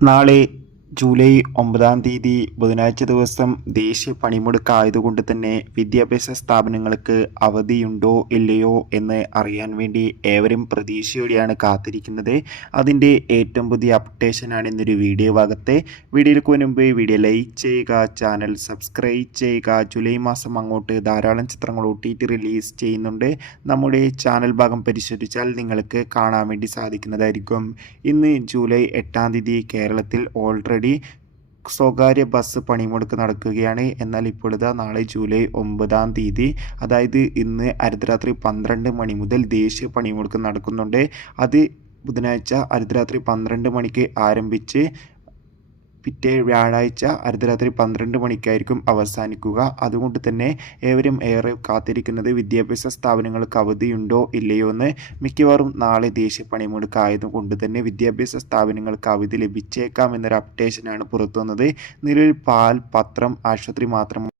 നാളെ ജൂലൈ ഒമ്പതാം തീയതി ബുധനാഴ്ച ദിവസം ദേശീയ പണിമുടക്ക് ആയതുകൊണ്ട് തന്നെ വിദ്യാഭ്യാസ സ്ഥാപനങ്ങൾക്ക് അവധിയുണ്ടോ ഇല്ലയോ എന്ന് അറിയാൻ വേണ്ടി ഏവരും പ്രതീക്ഷയോടെയാണ് കാത്തിരിക്കുന്നത്. അതിന്റെ ഏറ്റവും പുതിയ അപ്ഡേഷനാണ് ഇന്നൊരു വീഡിയോ ഭാഗത്തെ. വീഡിയോയിലേക്ക് മുൻപ് വീഡിയോ ലൈക്ക് ചെയ്യുക ചാനൽ സബ്സ്ക്രൈബ് ചെയ്യുക. ജൂലൈ മാസം അങ്ങോട്ട് ധാരാളം ചിത്രങ്ങൾ ഒ റിലീസ് ചെയ്യുന്നുണ്ട്. നമ്മുടെ ചാനൽ ഭാഗം പരിശോധിച്ചാൽ നിങ്ങൾക്ക് കാണാൻ വേണ്ടി സാധിക്കുന്നതായിരിക്കും. ഇന്ന് ജൂലൈ എട്ടാം തീയതി കേരളത്തിൽ ഓൾറെഡി സ്വകാര്യ ബസ് പണിമുടക്ക് നടക്കുകയാണ്. എന്നാൽ ഇപ്പോഴത്തെ നാളെ ജൂലൈ ഒമ്പതാം തീയതി അതായത് ഇന്ന് അർദ്ധരാത്രി പന്ത്രണ്ട് മണി മുതൽ ദേശീയ പണിമുടക്ക് നടക്കുന്നുണ്ട്. അത് ബുധനാഴ്ച അർദ്ധരാത്രി പന്ത്രണ്ട് മണിക്ക് ആരംഭിച്ച് പിറ്റേ വ്യാഴാഴ്ച അർദ്ധരാത്രി പന്ത്രണ്ട് മണിക്കായിരിക്കും അവസാനിക്കുക. അതുകൊണ്ട് തന്നെ ഏവരും ഏറെ കാത്തിരിക്കുന്നത് വിദ്യാഭ്യാസ സ്ഥാപനങ്ങൾക്ക് അവധിയുണ്ടോ ഇല്ലയോ എന്ന് മിക്കവാറും നാളെ ദേശീയ പണിമുടക്കായതുകൊണ്ട് തന്നെ വിദ്യാഭ്യാസ സ്ഥാപനങ്ങൾക്ക് അവധി ലഭിച്ചേക്കാം എന്നൊരു അപ്ഡേഷനാണ് പുറത്തുവന്നത്. നിലവിൽ പാൽ പത്രം ആശുപത്രി മാത്രം